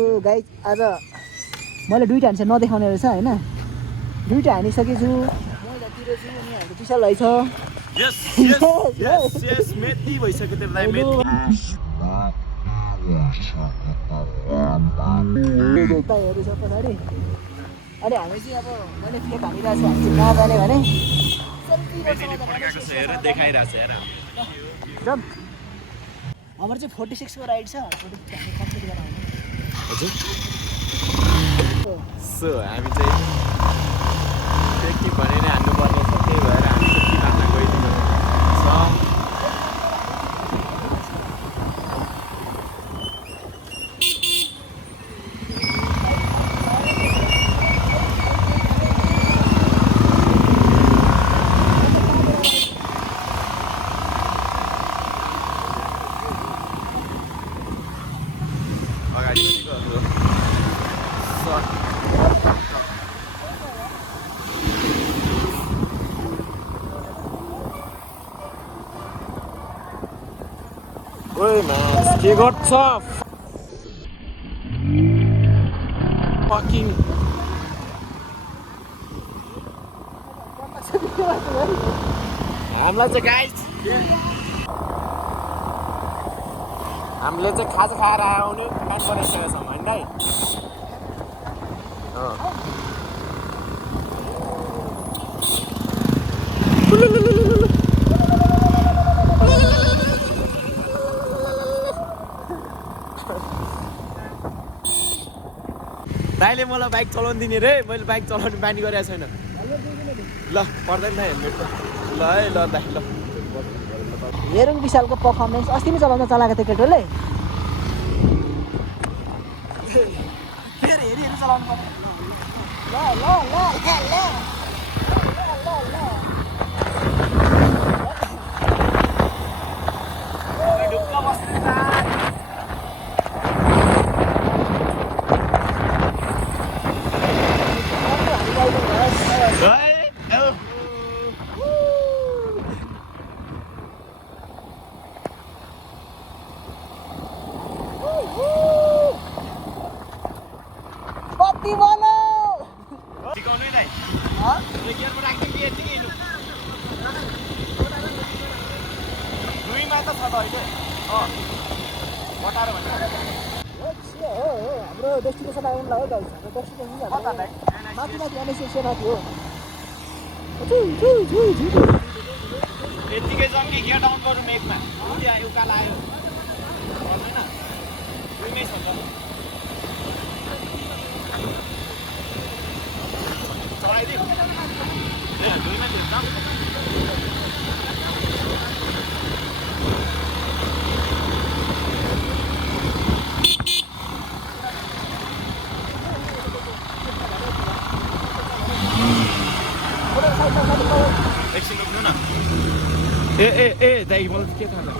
Guys आज मैले दुईवटा हान्छ नदेखाउने रहेछ होइन दुईवटा हानिसकेको छु मैलातिर छु अनि हाम्रो विशाल भाइ छ मेथी भइसक्यो त्यसलाई मेथी भाइहरू छ पछाडि अनि हामी चाहिँ अब मैले फेक हानिरहेको छु हामी चाहिँ कहाँ जाने भने जाऊँ हाम्रो चाहिँ 46 को राइड छ 46 हामी कम्प्लिट गरेर आउने हजुर सो हामी चाहिँ त्यति भने नै हान्नु पर्ने छ त्यही भएर हामी त्यति हान्न गइदिनु छ अगाडि ओइ म्यान के गर्छ फकिङ हामीलाई चाहिँ गाइस हामीले चाहिँ खाजा खाएर आउनु प्लान बनाइसकेको छौँ होइन दाइ दाइले मलाई बाइक चलाउनु दिने रे मैले बाइक चलाउनु बानी गरेको छैन ल पर्दैन हेलमेट त ल है ल दाइ ल हेरौँ विशालको पर्फर्मेन्स अस्ति नै चलाउन चलाएको थियो केटोले हेरी चलाउनु पर्छ ल ल ल ल हाम्रो डेस्टिनेसन आउनु लाग्यो गाइस हाम्रो डेस्टिनेसन माथि एनएसएस माथि हो यतिकै जाउँ कि गियर डाउन गरौँ एकमा त्यहाँ उकाल आयो पर्दैन दुईमै छ चलाइदिउँ दुईमा जाउँ एकछिन रोक्नु न ए दाइ मलाई के थाहा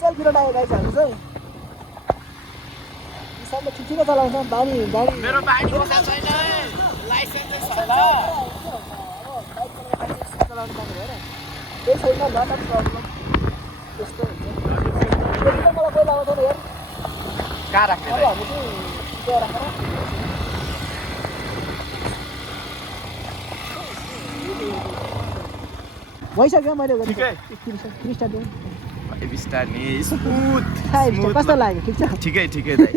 सेल्फी रोटायो गाइस हामी चाहिँ सबले ठिकै चलाउँछ बानी मेरो बानी छैन लाइसेन्स छ ल चलाउनु पर्ने भएर त्यही छैन ल न प्रब्लम त्यस्तो हुन्छ मलाई पहिला आउँदैन हेर कहाँ राख्ने अब हामी चाहिँ त्यहाँ राखेर भइसक्यो मैले कस्तो लाग्यो ठिक छ ठिकै दाइ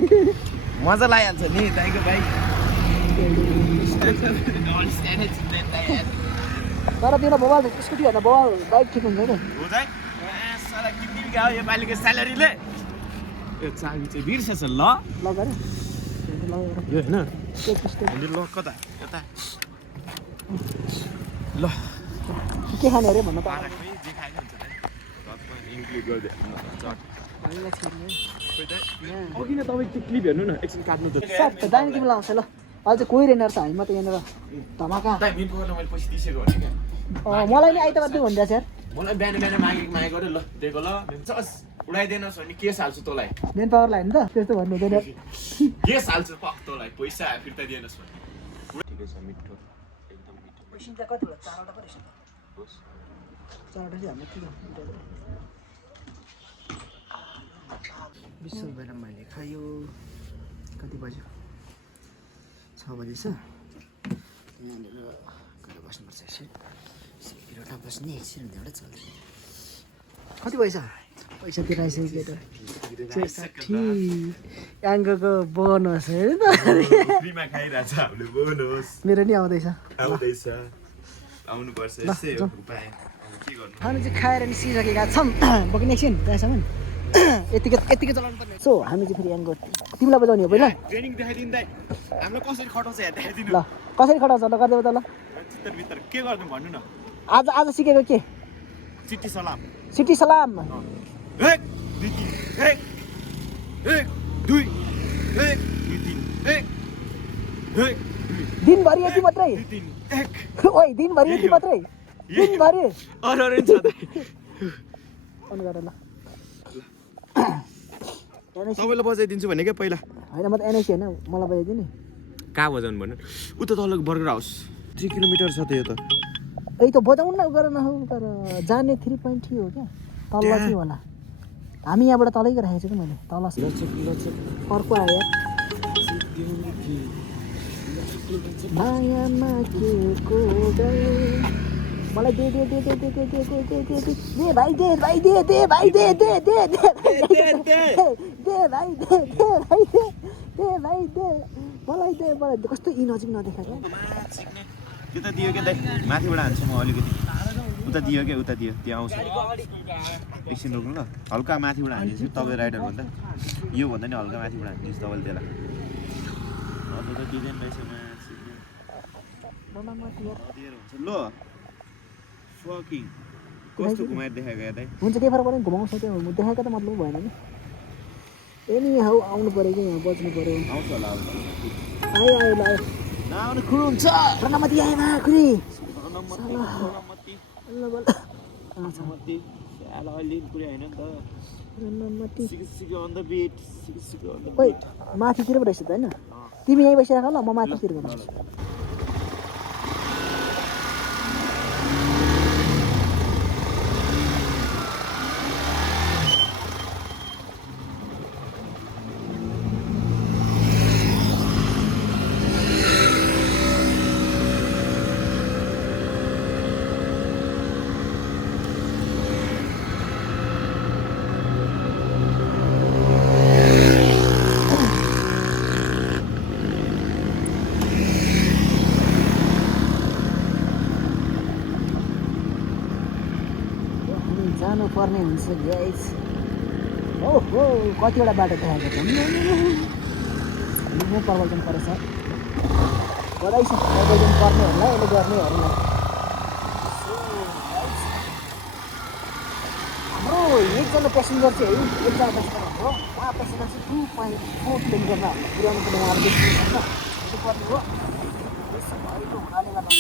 मजा लागिहाल्छ नि दाइको बाइक तर दिन बबाल स्कुटी भन्दा बबाल बाइक ठिक हुन्छ नि यो पालिको स्यालेरीले यो चाबी चाहिँ बिर्सेछ ल गरे यो होइन ल कता यता ल के खाने अरे भन्नु त अघि न तपाईँ त्यो क्लिप हेर्नु न एकछिन काट्नु त दामी तिमीलाई आउँछ ल अहिले चाहिँ कोही रहेन छ हामी मात्रै यहाँनिर धमाका मैले पैसा दिइसक्यो मलाई नि आइतबार दिउँ भनिरहेको छ यार मलाई बिहान मागेको ल दिएको ल उडाइदिनुहोस् भने केस हाल्छु तँलाई मेन पावर लाइन त त्यस्तो भन्नु हुँदैन केस हाल्छु पक तँलाई पैसा फिर्ता दिएनस् भने ठिकै छ मिठो एकदम एकैछिन चाहिँ कति होला 4वटा पो रहेछ त 4वटा चाहिँ हाम्रो के गर्नु 20 रुपैयाँ मैले खायो कति बज्यो 6 बजेछ यहाँनिर गएर बस्नुपर्छ एकछिन सिरोटा बस्ने एकछिन एउटा चल्दैन कति पैसा पैसा तिराइसक्यो त 60 याङ्गोको बोनस हेर्नु त फ्रीमा खाइरहेछ हामीले बोनस मेरो नि आउँदैछ आउनुपर्छ यसै हो उपाय के गर्नु खानु चाहिँ खाएर निस्किसकेका छौँ बगिने एकछिन त्यहाँसम्म यतिकै चलाउनु पर्ने सो हामी चाहिँ फेरि याङ्गो तिमीलाई बजाउने हो पहिला ट्रेनिङ देखाइदिनु दाइ हामीलाई कसरी खटाउँछ यहाँ देखाइदिनु ल कसरी खटाउँछ ल गरिदेऊ त ल चित्तर के गर्नु भन्नु न आज सिकेको के चिट्ठी सलाम सिटी सलाम 1 2 3 1 2 1 2 3 1 दिनभरि यति मात्रै 2 3 1 ओइ दिनभरि यति मात्रै दिनभरि अरे छ दाइ अन गर ल तपाईँलाई बजाइदिन्छु भने क्या पहिला होइन म त एनआइसी होइन मलाई बजाइदियो नि कहाँ बजाउनु भन्नु उता तल बर्गर हाउस 3 किलोमिटर छ त यो त यही त बजाउनु न गर न हौ तर जाने 3.3 हो क्या तल चाहिँ होला हामी यहाँबाट तलै राखेको छु कि मैले तल अर्को आयो मायामा के को मलाई दे भाइ दे भाइ दे भाइ दे मलाई दे कस्तो इ नजिक नदेखाएको त्यो त दियो क्या दाइ माथिबाट हान्छु म अलिकति उता दियो क्या उता दियो त्यो आउँछ एकछिन रोक्नु ल हल्का माथिबाट हानिदिन्छु तपाईँ राइडर भन्दा यो भन्दा नि हल्का माथिबाट हानिदिन्छु तपाईँले त्यसलाई अन्त त दिँदैन रहेछ हुन्छ ल फकिङ कस्तो घुमाएर देखाएको या दाइ हुन्छ के फरक पर्दैन घुमाउँछ त्यो देखाएको त मतलब भएन नि एनी हाउ आउनु पऱ्यो कि यहाँ बच्नु पऱ्यो आउँछ होला आयो नआउने खुर हुन्छ प्रणमति आएमा खुरी माथितिर पो रहेछ त होइन तिमी यहीँ बसिराख ल म माथितिर गर्छु जानुपर्ने हुन्छ गाइस ओहो कतिवटा बाटो देखाएको छ म प्रवचन परेछ बधाई छ प्रवचन पर्नेहरूलाई अहिले गर्नेहरूलाई हाम्रो एकजना पेसेन्जर चाहिँ है एकजना पेसेन्जर हाम्रो उहाँ पेसेन्जर चाहिँ 2.4 किलोमिटरमा पुर्याउनु पर्ने उहाँले पर्ने हो अहिलेको हुनाले गर्दा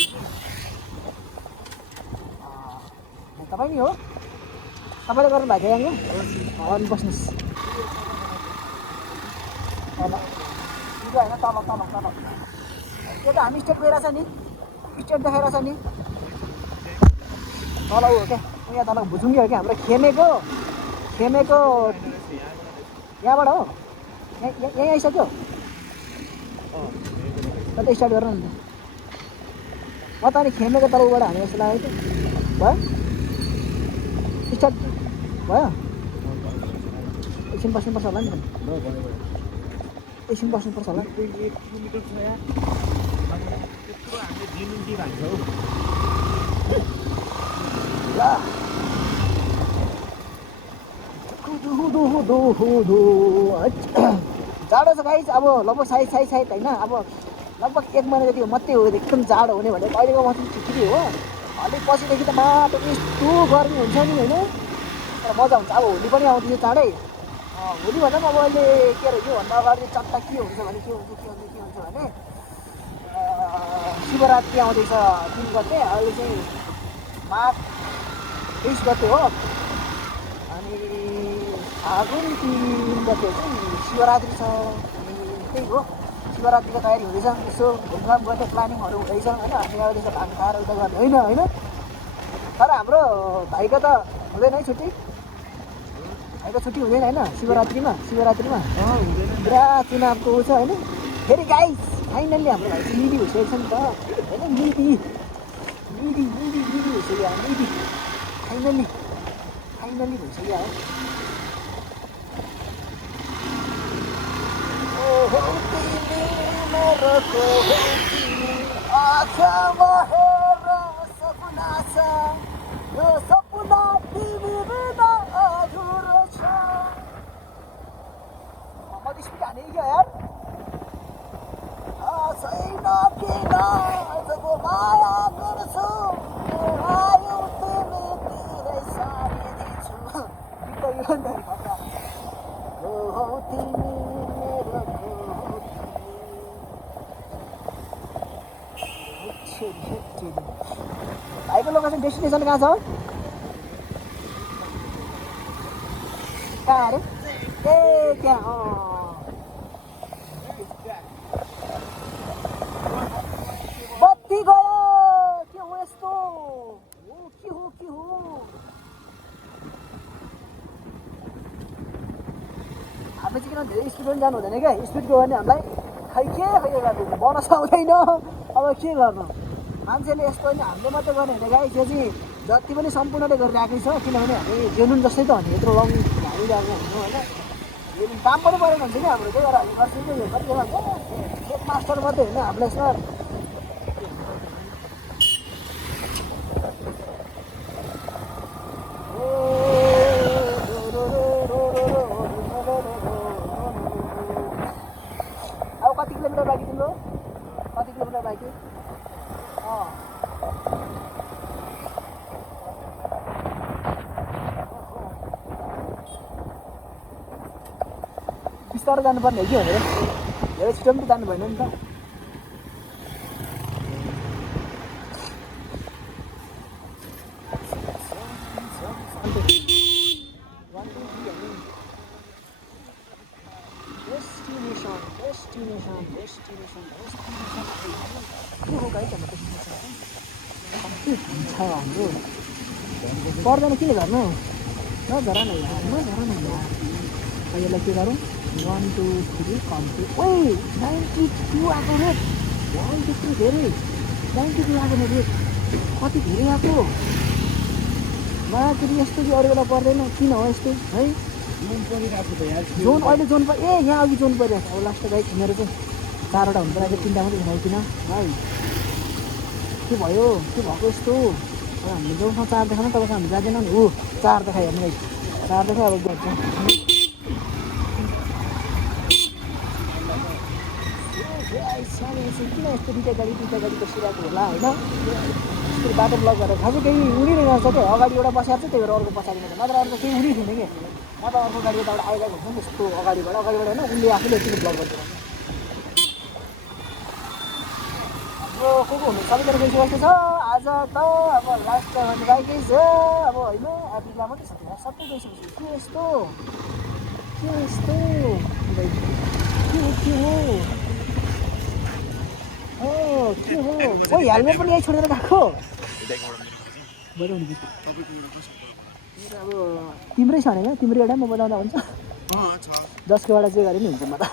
तपाईँ नि हो तपाईँले गर्नु भएको यहाँ अनि बस्नुहोस् तल होइन तल त्यो त हामी स्टेट गइरहेछ नि स्टेट देखाइरहेछ नि तल हो क्या यहाँ तल भुजुङ्गी हो क्या हाम्रो खेमेको यहाँबाट हो यहीँ आइसक्यो त स्टार्ट गर न त म त अनि खेमेको तलबाट हामी जस्तो लागेको थियो भयो स्टार्ट भयो एकछिन बस्नुपर्छ होला नि एकछिन बस्नुपर्छ होला जाडो छ गाइस अब लगभग साइड होइन अब लगभग 1 महिना जति मात्रै हो एकदम जाडो हुने भनेको अहिलेको मौसम ठिकै हो अलिक पछिदेखि त बाटो यस्तो गर्मी हुन्छ नि होइन तर मजा हुन्छ अब होली पनि आउँदैछ चाँडै होली भन्दा पनि अब अहिले के अरे योभन्दा अगाडि चट्टा के हुन्छ भने शिवरात्रि आउँदैछ 3 गते अहिले चाहिँ माघ 20 गते हो अनि फागुन 3 गते चाहिँ शिवरात्रि छ अनि त्यही हो शिवरात्रिको तयारी हुँदैछ, यसो घुमघाम गर्ने प्लानिङहरू हुँदैछ होइन। हामी अब त्यसो भाङ खाएर उता गर्ने होइन। तर हाम्रो भाइको त हुँदैन है छुट्टी, भाइको छुट्टी हुँदैन होइन शिवरात्रिमा पुरा चुनावको ऊ छ होइन। फेरि गाइस फाइनल्ली हाम्रो भाइ चाहिँ लिडी भइसकेको छ नि त होइन। लिडी भइसक्यो लिडी फाइनल्ली भइसक्यो है। आँखामा हेर सपना छ, यो सपना तिमी बिना अधुरो छ। म त स्पिड हाने क्या यार। छैन किन आजको माया गर्छु, आयो तिमी तिरै सारिदिन्छु। गीत त यो नि त हो तिमी मेरो भाइको लोकेसन डेस्टिनेसन कहाँ छ? कहाँ अरे? ए त्यहाँ बत्ती गयो। के हो यस्तो? के हो हामी चाहिँ किन धेरै स्पिड पनि जानु हुँदैन क्या। स्पिड गयो भने हामीलाई खै गर्दैन, बोनस आउँदैन। अब के गर्नु, मान्छेले यस्तो होइन हामीले मात्रै गर्ने होइन गाइस। यो चाहिँ जति पनि सम्पूर्णले गरिरहेकै छ, किनभने हामी जेनुन जस्तै त हामी यत्रो लङ हालिरहेको हुन्छौँ होइन। काम पनि परेन हुन्छ कि हाम्रो, त्यही भएर हामी गर्छौँ कि यो कति भन्छ एक मास्टर मात्रै होइन हामीलाई सर। अब कति किलोमिटर बाँकी तिम्रो? कति किलोमिटर बाँकी? बिस्तारो जानुपर्ने हो कि भनेर, धेरै छिटो पनि त जानु भएन नि त। हाम्रो पर्दैन किन गर्नु, नझर न यार। यसलाई के गरौँ? 1 2 3 कम्प्लिट। ओ 92 आएको रेट, 1 धेरै 92 आएको रेट, कति धेरै आएको माथि। यस्तो कि अरू बेला पर्दैन, किन हो यस्तो है? जोन अहिले जोन ए यहाँ अघि जोन परिरहेको छ। अब लास्ट गाइस मेरो चाहिँ 4वटा हुन्छ, अहिले 3टा मात्रै देखाउ किन भाइ? के भयो, के भएको यस्तो? अब हामीले जोनसँग 4 देखाउनु, तपाईँसँग हामी जाँदैनौँ नि। 4 देखायो हामी, 4 देखायो। अब गर्छ किन यस्तो दुईवटा गाडी बसिरहेको होला होइन। यस्तो बाटो ब्लक गरेर खासै केही उनी नै गर्छ क्या। अगाडि एउटा बसेको छ, त्यही भएर अर्को पछाडि नत्र अर्को केही उनी थिएन कि। म त अर्को गाडी यताबाट आइरहेको हुन्छ नि त्यस्तो अगाडिबाट होइन, उसले आफूले यति ब्लक गरिदिनु। अब को हुनु सबैजना गइसकेको जस्तो छ आज त। अब लास्ट भन्ने बाइकै छ अब होइन। एप्रिलमा मात्रै छ सबै गइसकेपछि के यस्तो के हो कोही हेलमेट पनि यहीँ छोडेर गएको। अब तिम्रै छ भने क्या, तिम्रो एउटा म बजाउँदा हुन्छ। 10को एउटा चाहिँ गरे नि हुन्छ। म त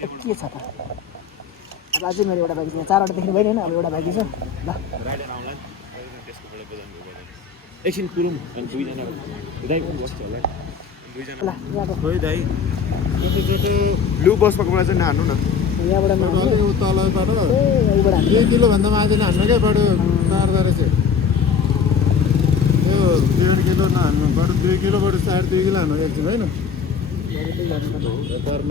के छ त अब अझै मेरो एउटा बाइक छ, 4वटा देख्नु भयो नि होइन। अब एउटा बाइक छ ल एकछिन कुरौँ अनि दुईजना दाइ पनि बस्छ होला। ल यहाँको खोइ दाइ ब्लु बस पक्रेर चाहिँ नहान्नु न। यहाँबाट तलबाट यहीँबाट 2 किलोभन्दा माथि नहान्नु क्या। बडो तार्दो रहेछ यो 1.5 किलो नहान्नु, बडो 2 किलो, बडो 2.5 किलो हान्नु एकछिन होइन। पर्न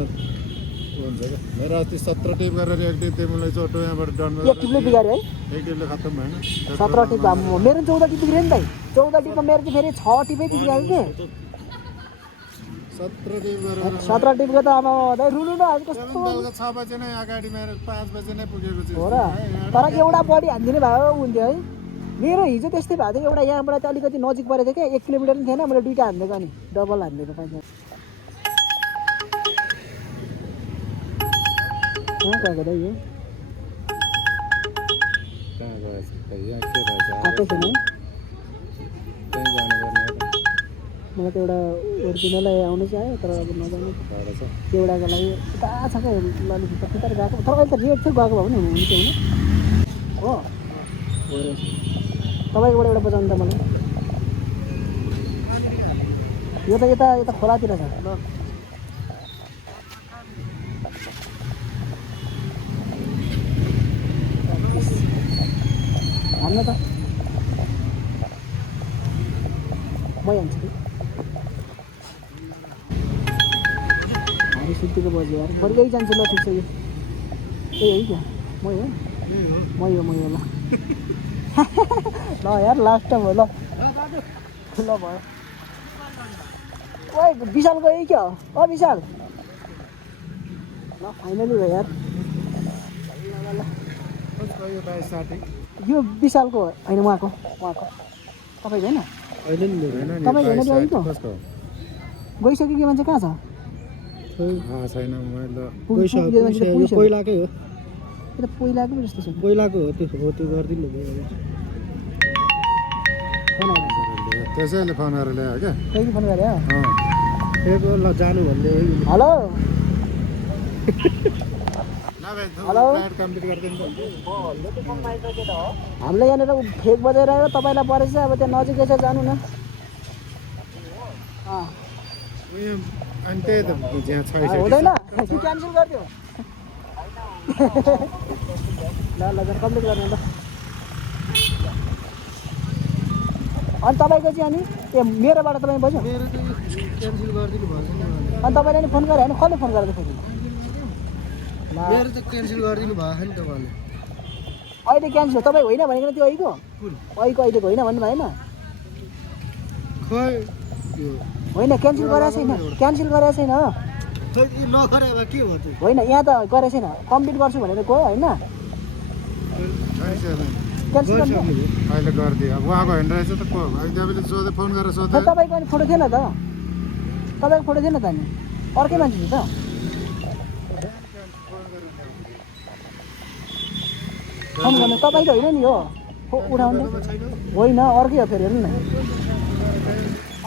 हुन्छ क्या। मेरो अस्ति 17 टिप गरेर 1 टिप त्यो मलाई चोटो यहाँबाट डन्ड एक टिपले बिगाऱ्यो है। 1 टिपले खत्तम भएन। 17 टिप मेरो 14 टिप बिग्रियो नि त। 14 टिपमा मेरो चाहिँ फेरि 6 टिपै बिग्रियो कि। 17 टिप गरेर 17 टिपको त अब दाइ रुनु न आज कस्तो बेलुका 6 बजे नै अगाडि मेरो 5 बजे नै पुगेको छु हो र। तर एउटा बडी हान्दिने भयो हुन्थ्यो है। मेरो हिजो त्यस्तै भएको थियो। एउटा यहाँबाट चाहिँ अलिकति नजिक परेको थियो क्या, 1 किलोमिटर पनि थिएन। मैले 2टा हानिदिएको अनि डबल हानिदिएको पाइन्छ। कहाँ गएको दाइ यो कहाँ गएछ खै यहाँ के रहेछ आएको छैन है त्यहीँ जानुपर्ने हो त मलाई त एउटा ओरिजिनलै आउनु चाहिँ आयो तर अब नजानु टाढो छ त्यो एउटाको लागि उता छ क्या ललित त्यता गएको तर अहिले त रेट चाहिँ गएको भए पनि हुनुहुन्छ होइन हो हो रहेछ तपाईँकोबाट एउटा बजाउनु त मलाई यो त यता यता खोलातिर छ ल हाल्नु त मै हान्छु कि हामी सुत्तीको बज्यो यार बरु यही जान्छु ल ठिक छ यो त्यही है क्या मै हो मै हो ल ल यार लास्ट टाइम हो ल ल भयो ओइ विशाल गयो क्या हो विशाल ल फाइनली भयो यार ल कसको यो बाइक साथी यो विशालको होइन उहाँको तपाईँको होइन अहिले नि होइन नि तपाईँको होइन त्यो अहिलेको कसको गइसक्यो कि मान्छे कहाँ छ छैन मैले पहिलाकै हो यो त पहिलाको पो जस्तो छ पहिलाको हो त्यो गरिदिनु भयो फोन आइरहेको त्यसैले फोन गरेर ल्यायो क्या छ फोन गरे अँ फेरि ल जानु भन्ने हेलो हेलो कम्प्लिट गरिदिनु हामीले यहाँनिर फेक बजाएर आयो तपाईँलाई परेछ अब त्यहाँ नजिकै छ जानु न अनि त्यही त ज्याँ छैछ हुँदैन कि क्यान्सल गरिदियो ल ल कम्प्लिट गर्ने ल अनि तपाईँको चाहिँ अनि ए मेरोबाट तपाईँ बज्यो मेरो चाहिँ क्यान्सल गरिदिनु भएछ नि अनि तपाईँले नि फोन गरे होइन कसले फोन गरेको फेरि मेरो चाहिँ क्यान्सल गरिदिनु भएको नि तपाईँले अहिले क्यान्सल तपाईँ होइन भनेको त्यो अहिलेको अहिलेको होइन भन्नु भएन खै यो होइन क्यान्सल गरेको छैन क्यान्सल गरेको छैन खै नगरे अब के भयो त्यो होइन यहाँ त गरेको छैन कम्प्लिट गर्छु भनेर गयो होइन क्यान्सल गर्नु अहिले गरिदियो अब उहाँको होइन रहेछ त को तपाईँले सोधे फोन गरेर खै सोधे तपाईँको अनि फोटो थिएन त तपाईँको फोटो थिएन त अनि अर्कै मान्छे थियो त फोन गर्नु तपाईँको होइन नि हो उठाउनु होइन अर्कै हो फेरि हेर्नु न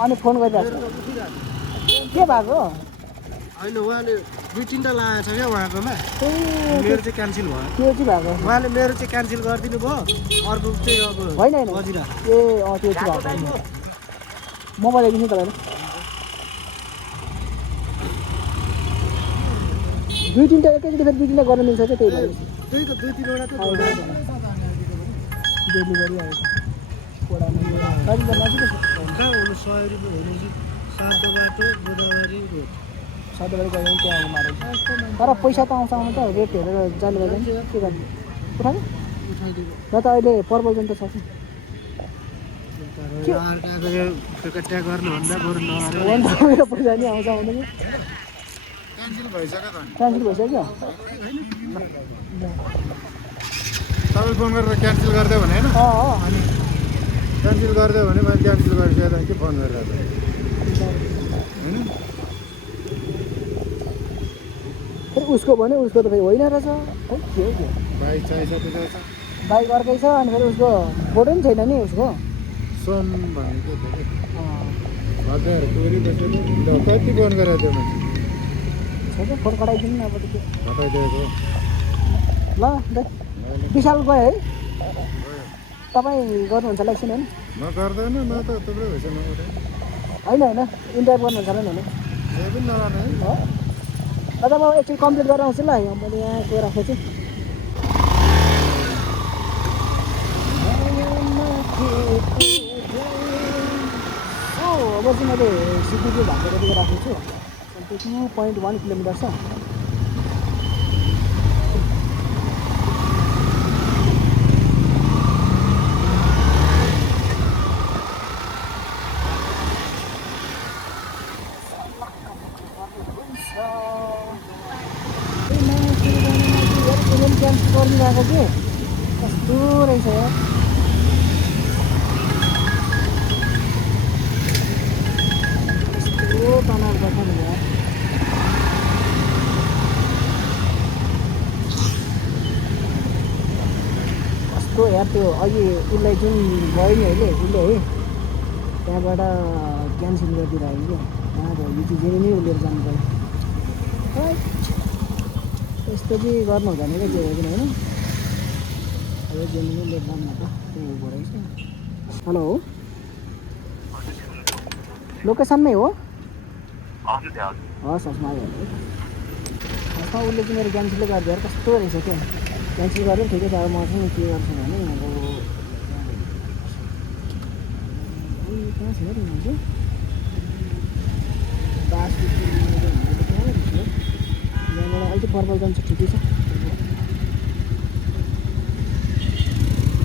अनि फोन गरिरहेको के भएको होइन उहाँले दुई तिनवटा लगाएको छ क्या उहाँकोमा ए मेरो चाहिँ क्यान्सल भयो त्यो चाहिँ भएको उहाँले मेरो चाहिँ क्यान्सल गरिदिनु भयो अर्को चाहिँ अब होइन होइन बजिरा ए त्यो चाहिँ भएको म बताइदिन्छु नि तपाईँलाई दुई तिनवटा एकैचोटि फेरि दुई तिनवटा गर्न मिल्छ क्या त्यही भएर त्यही त दुई तिनवटा त डेलिभरी आएको नजिकै छ कहाँ हुनु 100 रुपियाँ हुनेछ सातो बाटो गोदावरी रोड सधैँभरि गयो भने त्यहाँ आउनु मारेको तर पैसा त आउँछ आउनु त रेट हेरेर जानु पर्दैन के गर्नु उठायो उठाइदिनु ल त अहिले पर्पल जन त छ कि अर्काको ट्याग गर्नुभन्दा बरु नगरेर भने त मेरो पैसा नि आउँछ आउँदैन क्यान्सल भइसक्यो त अनि क्यान्सल भइसक्यो तपाईँ फोन गरेर क्यान्सल गरिदियो भने होइन अनि क्यान्सल गरिदियो भने मैले क्यान्सल गरिसकेर के फोन गरेर होइन फेरि उसको भने उसको त फेरि होइन रहेछ खै के हो त्यो बाइक चाहिन्छ त्यो छ बाइक अर्कै छ अनि फेरि उसको फोटो पनि छैन नि उसको सोम भनेको थियो कि हजुर टोरी बसेको कति फोन गरेर त्यो मान्छे छ फोटो कटाइदिनु न अब त के घटाइदिएको ल विशाल गयो है तपाईँ गर्नुहुन्छ होला एकछिन होइन म गर्दैन म त थुप्रै भइस म होइन होइन इन्टरभ्यू गर्नुहुन्छ होला नि होइन केही पनि नगर्ने है हो दादा म एकछिन कम्प्लिट गरेर आउँछु ल मैले यहाँ गएर राखेको छु अब चाहिँ मैले सिटिपी भएको कतिको राखेको छु 2.1 किलोमिटर छ गरिरहेको कि कस्तो रहेछ यार कस्तो तनाव गर्छ नि यार त्यो अघि उसलाई जुन गयो नि अहिले उसले है त्यहाँबाट क्यान्सल गरिदिइरहेको क्या यहाँ भयो यो चाहिँ जेनी नै उलेर जानु पऱ्यो यस्तो चाहिँ गर्नु हुँदैन क्या जे होइन होइन अब जेनी नै लिएर जानु त त्यही हुँदो रहेछ हेलो लोकेसनमै हो हस् हस् आयो हस्मा उसले चाहिँ मेरो क्यान्सलै गरिदियो कस्तो रहेछ क्या क्यान्सल गर्यो ठिकै छ अब म चाहिँ के गर्छु भने अब कहाँ छ अरे मान्छे यहाँबाट अहिले चाहिँ पर्पल जान्छ ठिकै छ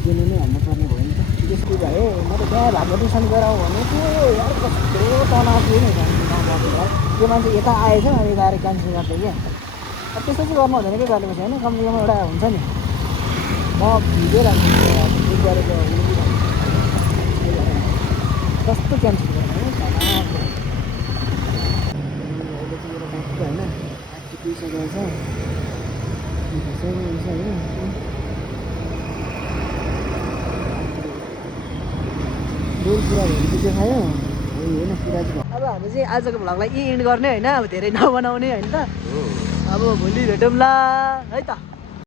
जेनी नै हाल्नु पर्ने भयो नि त ठिकै छ भयो म त त्यहाँ भएको टिउसन गराउँ भनेको यार कस्तो तनाव थियो नि त्यो मान्छे यता आएछ अनि यता आएर क्यान्सल गर्दै क्या अब त्यस्तो चाहिँ गर्नु हुँदैन कि गरेपछि होइन कम्तीमा एउटा हुन्छ नि म भिडियो राख्छु गरेको कस्तो क्यान्सल गर्नु होइन अहिले चाहिँ मेरो बाइकको होइन पुगिसकेको छ होइन रोल पुरा भयो त्यो देखायो होइन पुरा चाहिँ अब हामी चाहिँ आजको भ्लगलाई इन्ड गर्ने होइन अब धेरै नबनाउने होइन त अब भोलि भेटौँला है त